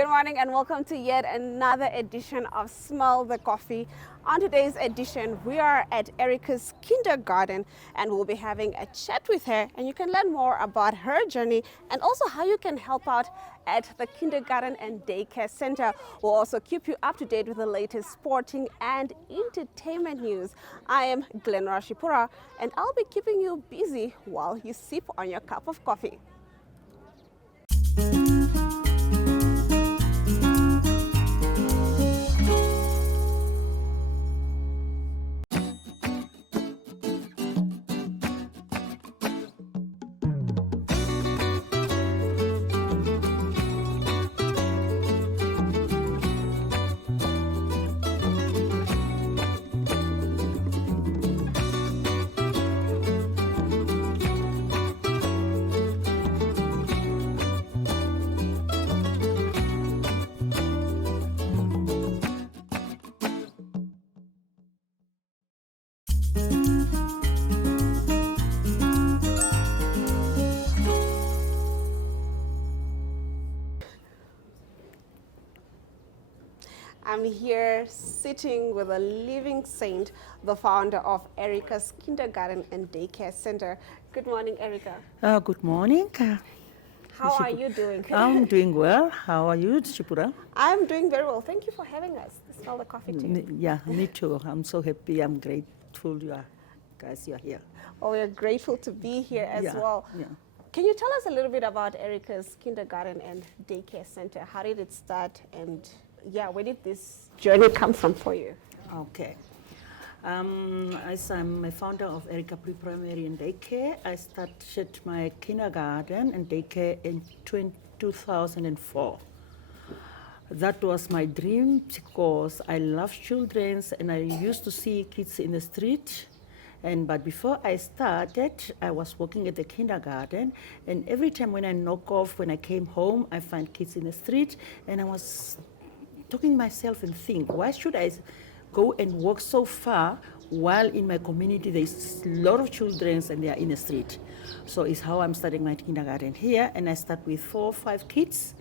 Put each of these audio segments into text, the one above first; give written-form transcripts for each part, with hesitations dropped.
Good morning and welcome to yet another edition of Smell the Coffee. On today's edition, we are at Erica's kindergarten and we'll be having a chat with her, and you can learn more about her journey and also how you can help out at the kindergarten and daycare center. We'll also keep you up to date with the latest sporting and entertainment news. I am Glenora Shipura and I'll be keeping you busy while you sip on your cup of coffee. I'm here sitting with a living saint, the founder of Erica's Kindergarten and Daycare Center. Good morning, Erica. Good morning. How are you doing? I'm doing well. How are you, Shipura? I'm doing very well. Thank you for having us. Smell the coffee too. Yeah, me too. I'm so happy. I'm grateful you are here. Oh, we're grateful to be here as well. Yeah. Can you tell us a little bit about Erica's Kindergarten and Daycare Center? How did it start, and where did this journey come from for you? Okay. As I'm a founder of Erica Pre-Primary and Daycare, I started my kindergarten and daycare in 2004. That was my dream because I love children and I used to see kids in the street. But before I started, I was working at the kindergarten, and every time when I knock off, when I came home, I find kids in the street, and I was talking myself and think, why should I go and walk so far while in my community there's a lot of children and they are in the street? So it's how I'm starting my kindergarten here, and I start with 4 or 5 kids,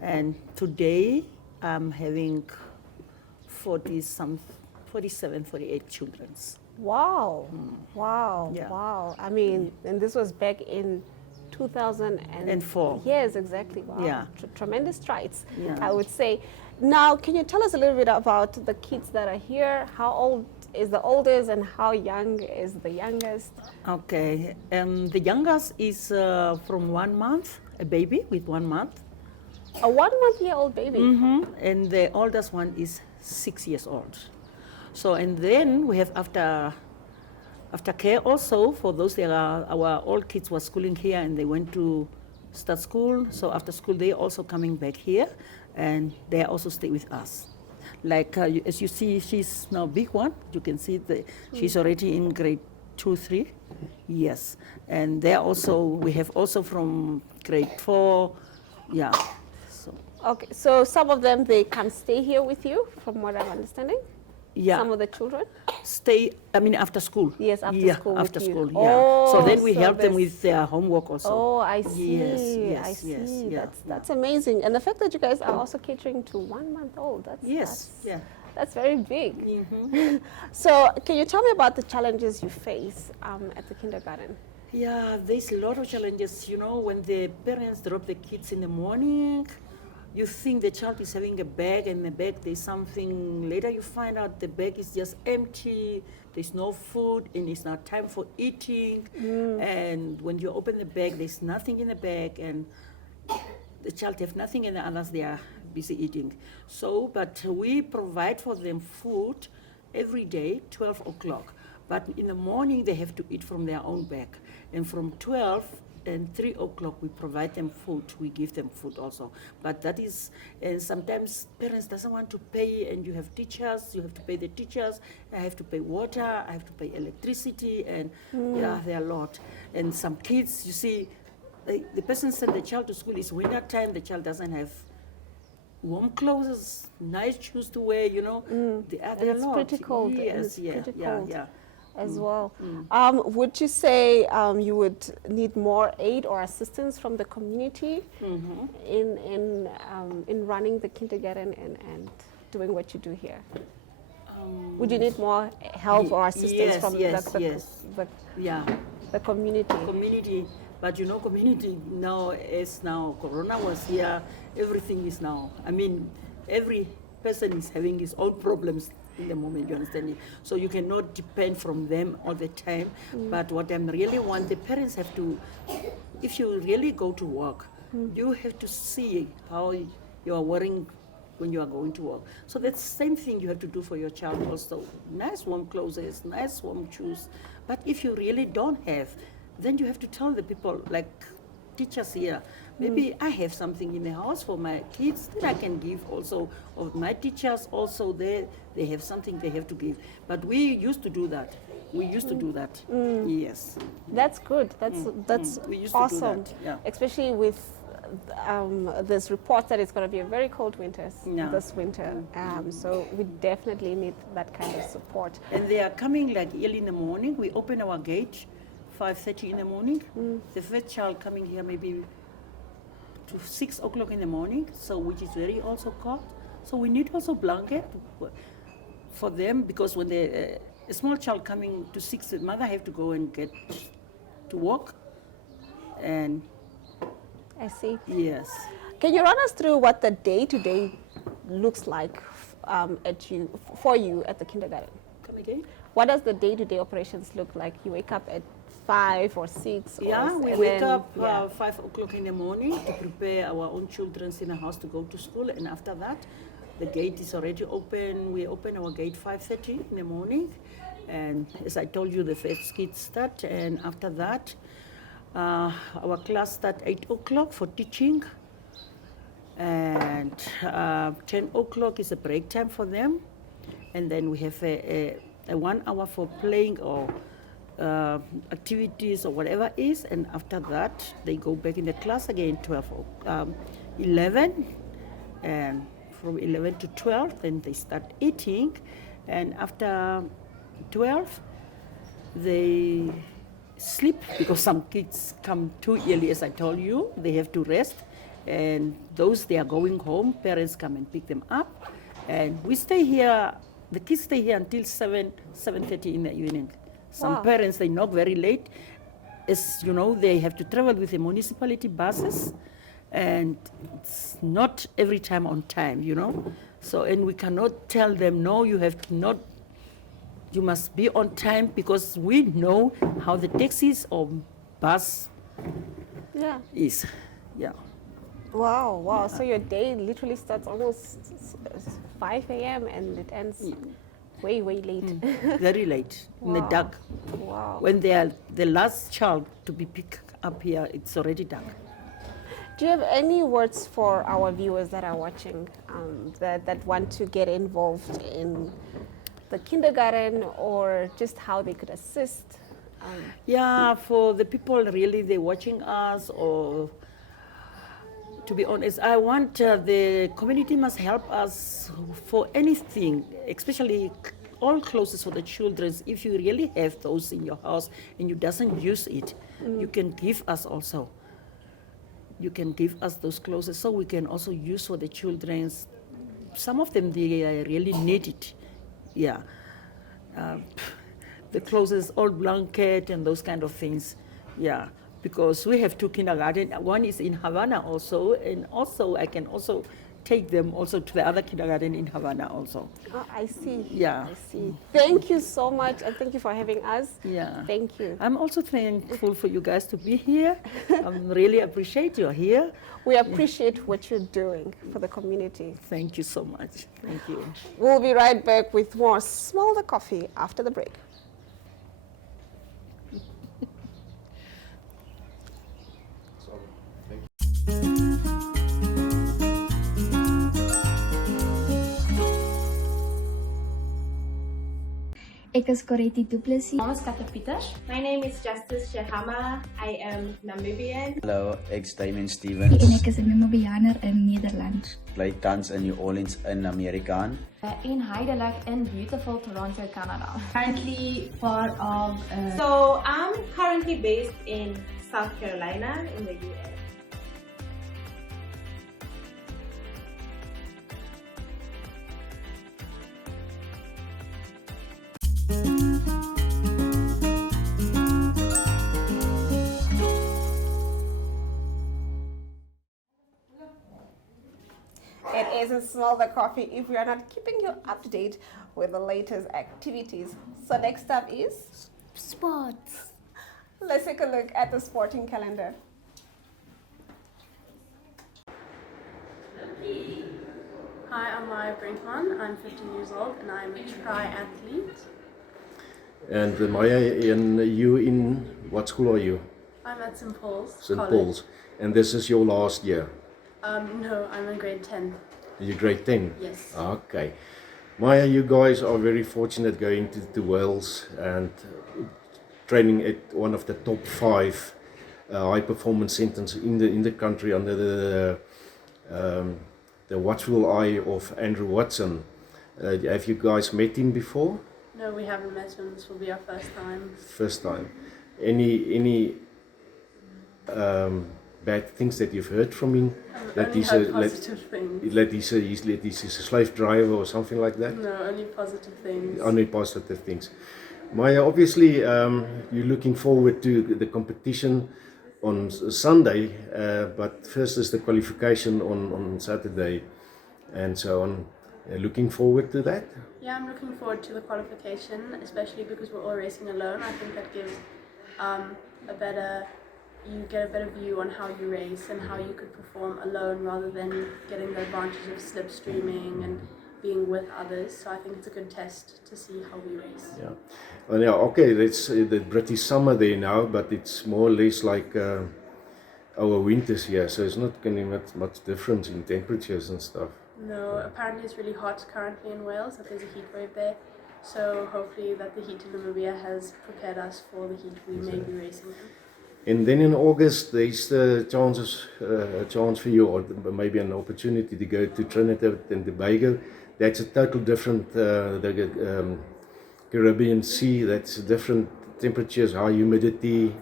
and today I'm having 47, 48 children. Wow, wow, Yeah. wow. I mean, and this was back in 2004. Yes, exactly. Wow. Yeah. Tremendous strides, Yeah. I would say. Now, can you tell us a little bit about the kids that are here? How old is the oldest and how young is the youngest? Okay, the youngest is from 1 month, a baby with 1 month. A 1-month-old baby? Mm-hmm. And the oldest one is 6 years old. So, and then we have after care also for those that are, our old kids were schooling here and they went to start school. So after school, they also coming back here and they also stay with us. Like as you see, she's now big one. You can see she's already in grade 2, 3. Yes. And they also, we have also from grade 4. Yeah. So. Okay, so some of them, they can stay here with you, from what I'm understanding? Yeah. Some of the children? After school. Yes, after school. After school, yeah. Oh, so then we so help them with their homework also. Oh, I see. Yes, I see. yes, yeah. That's amazing. And the fact that you guys are also catering to 1-month-old, that's very big. Mm-hmm. So can you tell me about the challenges you face at the kindergarten? Yeah, there's a lot of challenges. You know, when the parents drop the kids in the morning, you think the child is having a bag, and in the bag there's something. Later you find out the bag is just empty, there's no food, and it's not time for eating. And when you open the bag, there's nothing in the bag, and the child have nothing, and the others, they are busy eating. So, but we provide for them food every day, 12 o'clock. But in the morning, they have to eat from their own bag. And from 12 and 3 o'clock, we provide them food. We give them food also. But that is, and sometimes parents doesn't want to pay, and you have teachers, you have to pay the teachers, I have to pay water, I have to pay electricity, and there are a lot. And some kids, you see, the person sent the child to school, it's winter time, the child doesn't have warm clothes, nice shoes to wear, you know. There are a lot. Pretty cold. Yes, Pretty cold. yeah. as well. Would you say you would need more aid or assistance from the community in running the kindergarten and doing what you do here? Would you need more help or assistance from the community? Community, but you know, community now, as now Corona was here, everything is now. I mean, every person is having his own problems in the moment, you understand it? So you cannot depend from them all the time. But what I really want, the parents have to, if you really go to work, you have to see how you are worrying when you are going to work. So that's the same thing you have to do for your child also. Nice warm clothes, nice warm shoes. But if you really don't have, then you have to tell the people, like teachers here, maybe I have something in the house for my kids that I can give also, or my teachers also, they have something they have to give. But we used to do that. We used to do that. Yes. That's good. That's We used awesome. to do that. Yeah. Especially with this report that it's going to be a very cold winter this winter. So we definitely need that kind of support. And they are coming like early in the morning. We open our gate 5:30 in the morning. The first child coming here maybe to 6 o'clock in the morning, so which is very also cold. So we need also blanket for them, because when a small child coming to 6, the mother have to go and get to work. And I see. yes. Can you run us through what the day-to-day looks like for you at the kindergarten? Come again? What does the day-to-day operations look like? You wake up at 5 or 6? Yeah, or we wake up 5 o'clock in the morning to prepare our own children in the house to go to school, and after that, the gate is already open. We open our gate 5:30 in the morning, and as I told you, the first kids start, and after that, our class start 8 o'clock for teaching, and 10 o'clock is a break time for them, and then we have a 1 hour for playing or activities or whatever is, and after that they go back in the class again 11, and from 11 to 12 then they start eating, and after 12 they sleep, because some kids come too early, as I told you, they have to rest, and those they are going home, parents come and pick them up, and we stay here, the kids stay here until 7:30 in the evening. Some parents, they knock very late. As you know, they have to travel with the municipality buses, and it's not every time on time, you know. So, and we cannot tell them, no, you have to not, you must be on time, because we know how the taxis or bus is. Yeah. Wow. So your day literally starts almost 5 a.m. and it ends way late. Very late, in the dark. Wow. When they are the last child to be picked up here, it's already dark. Do you have any words for our viewers that are watching that want to get involved in the kindergarten, or just how they could assist? Yeah, for the people really they're watching us, or to be honest, I want the community must help us for anything, especially all clothes for the children. If you really have those in your house and you doesn't use it, you can give us also. You can give us those clothes so we can also use for the children. Some of them, they really need it. Yeah. The clothes, old blanket and those kind of things. Yeah. Because we have 2 kindergarten. One is in Havana also, and also I can also take them also to the other kindergarten in Havana also. Oh, I see. Yeah. I see. Thank you so much, and thank you for having us. Yeah. Thank you. I'm also thankful for you guys to be here. I really appreciate you're here. We appreciate what you're doing for the community. Thank you so much. Thank you. We'll be right back with more Smell the Coffee after the break. Ek is Coretti Du Plessis. My name is Kata Pieters. My name is Justice Shahama. I am Namibian. Hallo, ek's Damien En Stevens. ek is 'n Namibianer in Nederland. Bly tans in New Orleans in Amerika. En huidelik in beautiful Toronto, Canada. Currently part of. So I'm currently based in South Carolina in the US. It isn't Smell the Coffee if we are not keeping you up to date with the latest activities. So next up is Sports. let's take a look at the sporting calendar. Hi, I'm Maya Brinkman. I'm 15 years old and I'm a triathlete. And Maya, and you in what school are you? I'm at St. Paul's St. College. Paul's. And this is your last year? No, I'm in grade 10. You're grade 10? Yes. Okay. Maya, you guys are very fortunate going to Wales and training at one of the top 5 high performance centers in the country under the watchful eye of Andrew Watson. Have you guys met him before? No, we haven't met him. This will be our first time. First time. Any bad things that you've heard from him? Only heard positive things. That he's a slave driver or something like that? No, only positive things. Only positive things. Maya, obviously you're looking forward to the competition on Sunday, but first is the qualification on Saturday and so on. Looking forward to that? Yeah, I'm looking forward to the qualification, especially because we're all racing alone. I think that gives you get a better view on how you race and how you could perform alone rather than getting the advantage of slipstreaming and being with others. So I think it's a good test to see how we race. Yeah. Well, yeah, okay, it's the British summer there now, but it's more or less like our winters here, so it's not going to be much difference in temperatures and stuff. No, apparently it's really hot currently in Wales, that there's a heat wave there. So hopefully that the heat in Namibia has prepared us for the heat we may be racing in. And then in August, there's the a chance for you, or maybe an opportunity to go to Trinidad and Tobago. That's a total different, the Caribbean Sea, that's different temperatures, high humidity.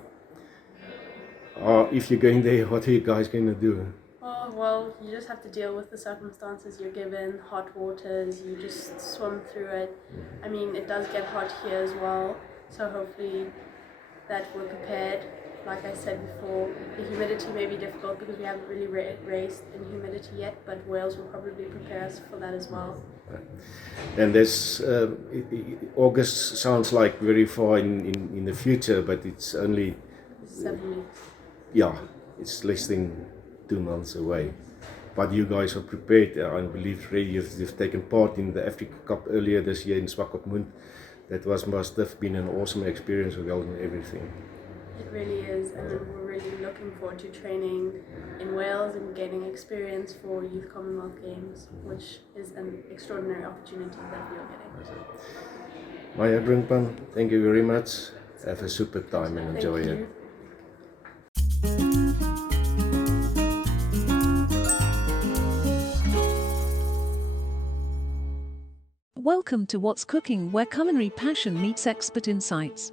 If you're going there, what are you guys going to do? Oh, well, you just have to deal with the circumstances you're given, hot waters, you just swim through it. I mean, it does get hot here as well, so hopefully that we're prepared. Like I said before, the humidity may be difficult because we haven't really raced in humidity yet, but Wales will probably prepare us for that as well. And this August sounds like very far in the future, but it's only 7 weeks. Yeah, it's less than 2 months away. But you guys are prepared. I believe really you've taken part in the Africa Cup earlier this year in Swakopmund. That must have been an awesome experience with all and everything. It really is, and we're really looking forward to training in Wales and gaining experience for Youth Commonwealth Games, which is an extraordinary opportunity that we are getting. Maya Brinkman, thank you very much. Have a super time and enjoy it. Welcome to What's Cooking, where culinary passion meets expert insights.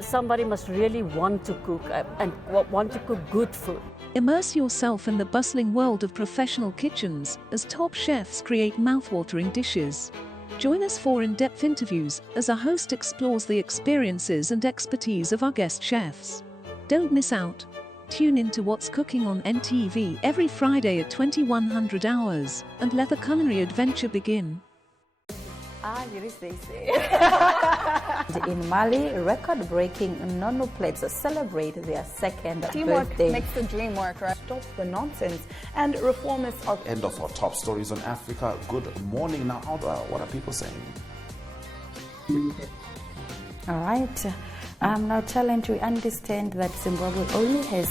Somebody must really want to cook and want to cook good food. Immerse yourself in the bustling world of professional kitchens as top chefs create mouth-watering dishes. Join us for in-depth interviews as our host explores the experiences and expertise of our guest chefs. Don't miss out. Tune in to What's Cooking on NTV every Friday at 2100 hours and let the culinary adventure begin. Hier is Daisy. In Mali, record-breaking Nono plates celebrate their second Teamwork birthday. makes the dream work, right? Stop the nonsense and reformists are... End of our top stories on Africa. Good morning. Now, what are people saying? All right. Now, challenge, we understand that Zimbabwe only has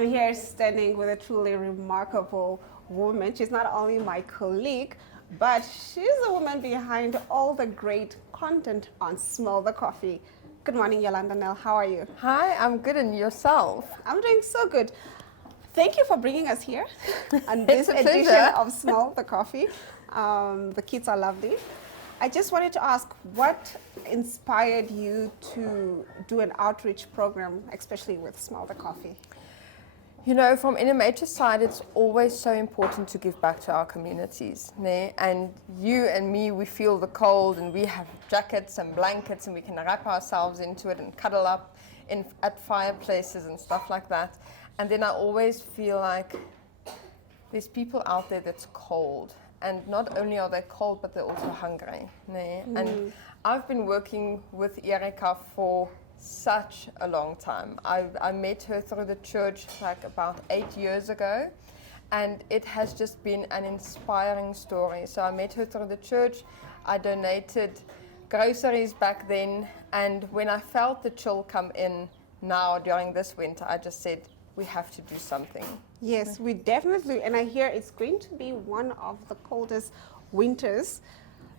I'm here standing with a truly remarkable woman. She's not only my colleague, but she's the woman behind all the great content on Smell the Coffee. Good morning, Yolanda Nell. How are you? Hi, I'm good, and yourself? I'm doing so good. Thank you for bringing us here on this It's a edition pleasure. of Smell the Coffee. The kids are lovely. I just wanted to ask, what inspired you to do an outreach program, especially with Smell the Coffee? You know, from NMH's side, it's always so important to give back to our communities. Ne? And you and me, we feel the cold, and we have jackets and blankets, and we can wrap ourselves into it and cuddle up at fireplaces and stuff like that. And then I always feel like there's people out there that's cold. And not only are they cold, but they're also hungry. Ne? And I've been working with Erika for such a long time. I met her through the church like about 8 years ago, and it has just been an inspiring story. So I met her through the church. I donated groceries back then, and when I felt the chill come in now during this winter, I just said, we have to do something. Yes, we definitely, and I hear it's going to be one of the coldest winters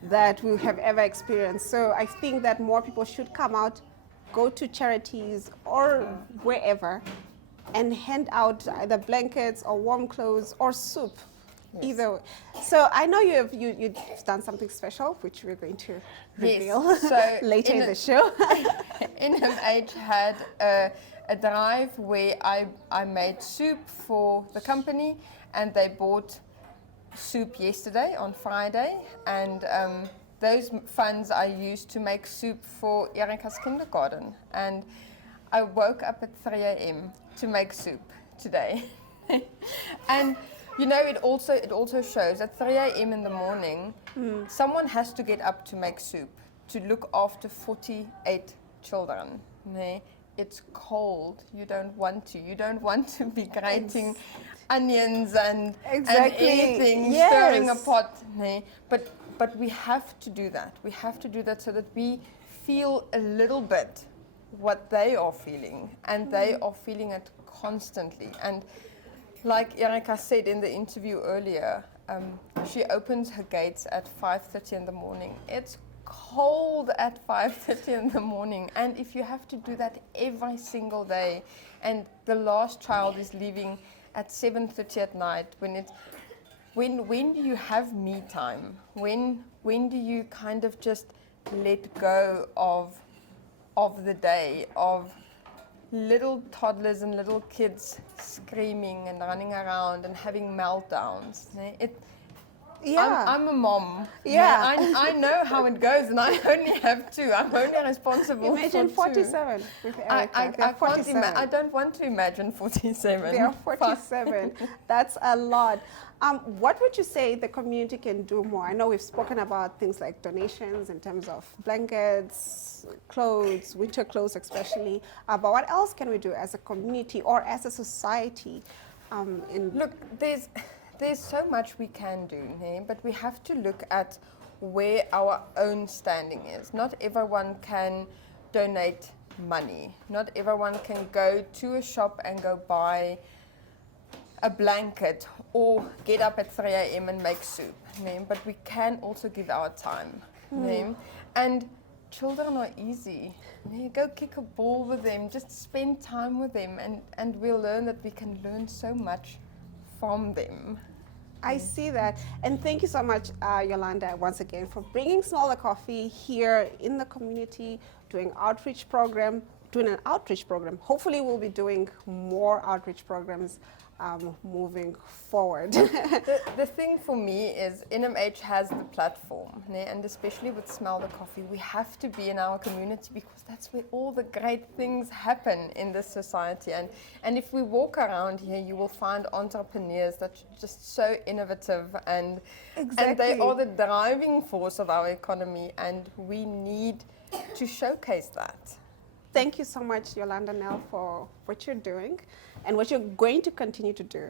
that we have ever experienced. So I think that more people should come out, go to charities or wherever, and hand out either blankets or warm clothes or soup. Yes. Either way. So I know you've done something special, which we're going to reveal So later in the show. NMH had a drive where I made soup for the company, and they bought soup yesterday on Friday, and those funds I used to make soup for Erika's kindergarten. And I woke up at 3 a.m. to make soup today. And you know, it also shows at 3 a.m. in the morning, someone has to get up to make soup, to look after 48 children. Ne? It's cold. You don't want to. You don't want to be grating onions and anything, stirring a pot. Ne? But we have to do that. We have to do that so that we feel a little bit what they are feeling, and they are feeling it constantly. And like Erika said in the interview earlier, she opens her gates at 5:30 in the morning. It's cold at 5:30 in the morning, and if you have to do that every single day, and the last child is leaving at 7:30 at night, when do you have me time? When do you kind of just let go of the day, of little toddlers and little kids screaming and running around and having meltdowns? I'm a mom. Yeah. I know how it goes, and I only have two. I'm only responsible Imagine for 47 two. with Erika. I don't want to imagine 47. They are 47. That's a lot. What would you say the community can do more? I know we've spoken about things like donations in terms of blankets, clothes, winter clothes especially. But what else can we do as a community or as a society? Look, there's so much we can do, but we have to look at where our own standing is. Not everyone can donate money. Not everyone can go to a shop and go buy a blanket or get up at 3 a.m. and make soup. But we can also give our time. And children are easy. Go kick a ball with them, just spend time with them, and we'll learn that we can learn so much from them. I see that. And thank you so much, Yolanda, once again, for bringing Smell the Coffee here in the community, doing an outreach program. Hopefully we'll be doing more outreach programs moving forward. The thing for me is NMH has the platform, and especially with Smell the Coffee, we have to be in our community because that's where all the great things happen in this society. And if we walk around here, you will find entrepreneurs that are just so innovative, and they are the driving force of our economy, and we need to showcase that. Thank you so much, Yolanda Nell, for what you're doing and what you're going to continue to do.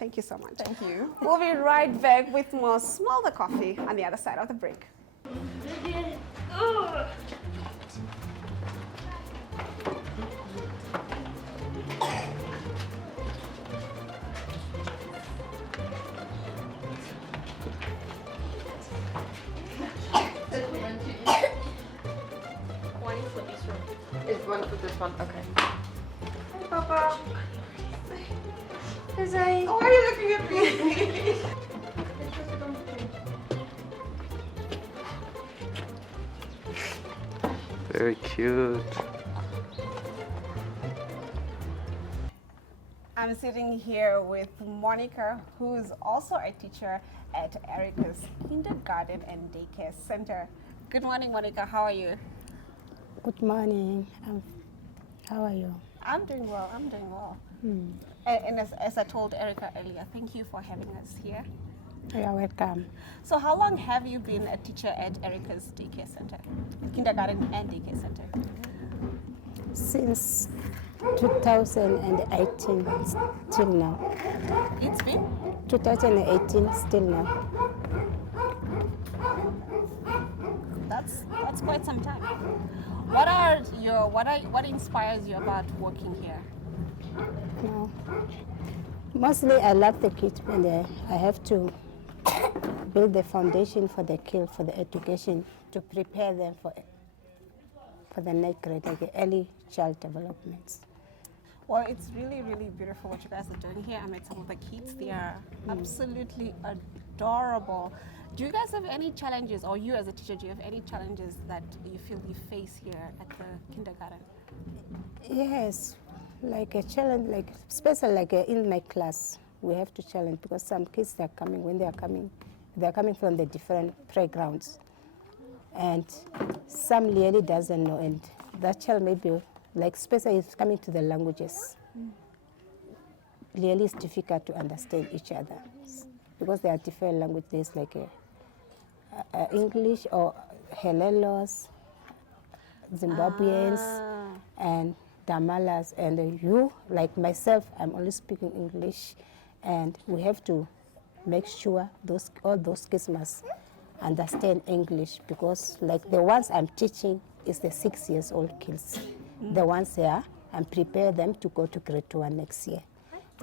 Thank you so much. Thank you. We'll be right back with more Smell the Coffee on the other side of the break. one for this one. Okay. Hi, Papa. Hi. Why are you looking at me? Very cute. I'm sitting here with Monica, who is also a teacher at Erica's Kindergarten and Daycare Center. Good morning, Monica. How are you? Good morning. How are you? I'm doing well. I'm doing well. And as I told Erica earlier, thank you for having us here. You're welcome. So how long have you been a teacher at Erica's Daycare Center, Kindergarten and Daycare Center? Since 2018 till now. It's been? 2018 still now. That's quite some time. What inspires you about working here? No. Mostly I love the kids and I have to build the foundation for the kids, for the education, to prepare them for the next grade, like the early child developments. Well, it's really, really beautiful what you guys are doing here. I met some of the kids. They are absolutely adorable. Do you guys have any challenges, or you as a teacher, do you have any challenges that you feel you face here at the kindergarten? Yes, like a challenge, like especially like in my class, we have to challenge because some kids they're coming from the different playgrounds, and some really doesn't know, and that child maybe like especially is coming to the languages. Really, it's difficult to understand each other because there are different languages like English or Helelos, Zimbabweans, and Damalas, and you, like myself, I'm only speaking English, and we have to make sure all those kids must understand English because like the ones I'm teaching is the 6 years old kids. The ones here, I'm prepare them to go to grade 1 next year.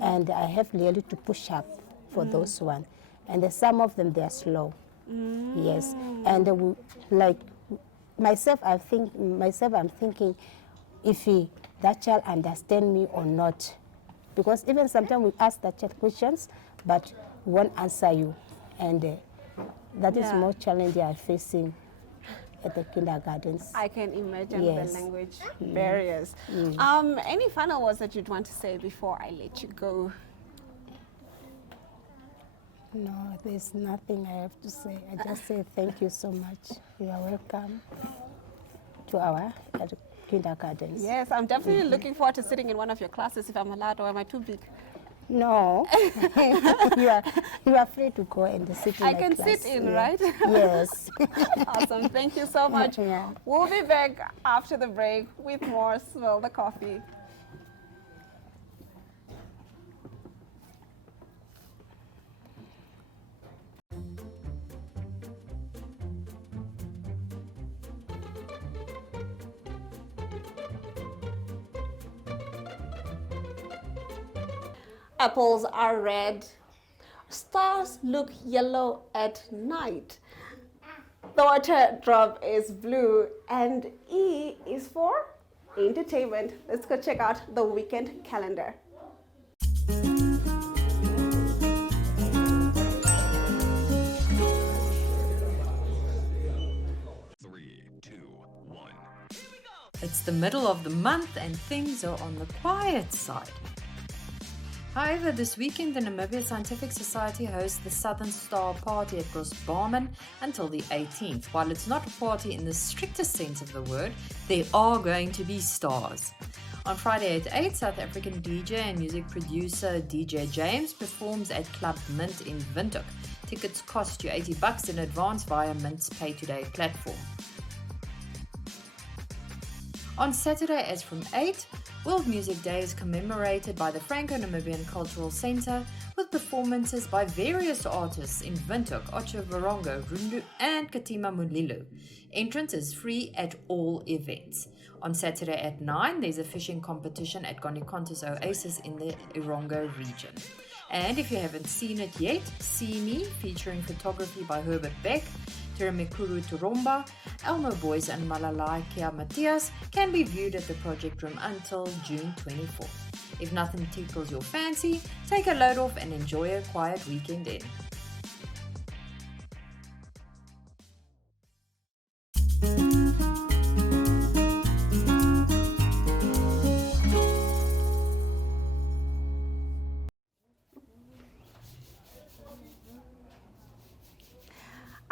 And I have really to push up for those one. And some of them, they are slow. Yes. And like myself, I'm thinking if that child understand me or not. Because even sometimes we ask that child questions, but won't answer you. And that is more challenging I'm facing at the kindergartens. I can imagine Yes. the language barriers. Any final words that you'd want to say before I let you go? No, there's nothing I have to say. I just say thank you so much. You are welcome to our kindergartens. Yes, I'm definitely looking forward to sitting in one of your classes if I'm allowed, or am I too big? No, you are free to go and sit in I my can class. sit in, Yeah. right? Yes. Awesome, thank you so much. Yeah. We'll be back after the break with more Smell the Coffee. Apples are red. Stars look yellow at night. The water drop is blue, and E is for entertainment. Let's go check out the weekend calendar. It's the middle of the month and things are on the quiet side. However, this weekend the Namibia Scientific Society hosts the Southern Star Party at Grossbarmen until the 18th. While it's not a party in the strictest sense of the word, there are going to be stars. On Friday at 8, South African DJ and music producer DJ James performs at Club Mint in Windhoek. Tickets cost you $80 in advance via Mint's Pay Today platform. On Saturday, as from 8, World Music Day is commemorated by the Franco-Namibian Cultural Centre with performances by various artists in Windhoek, Ocho Varongo, Rundu and Katima Mulilo. Entrance is free at all events. On Saturday at 9, there's a fishing competition at Gonikontis Oasis in the Irongo region. And if you haven't seen it yet, See Me, featuring photography by Herbert Beck, Tiramekuru Turomba, Elmo Boys and Malalaikia Matias can be viewed at the project room until June 24th. If nothing tickles your fancy, take a load off and enjoy a quiet weekend in.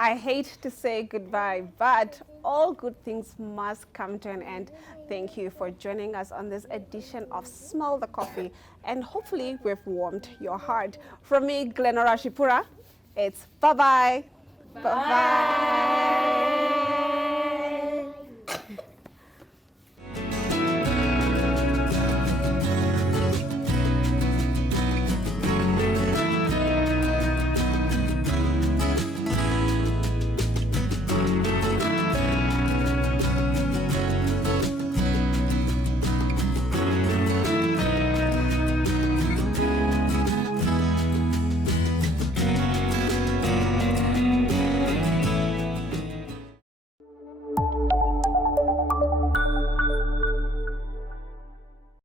I hate to say goodbye, but all good things must come to an end. Thank you for joining us on this edition of Smell the Coffee, and hopefully we've warmed your heart. From me, Glenora Shipura, it's bye-bye. Bye-bye.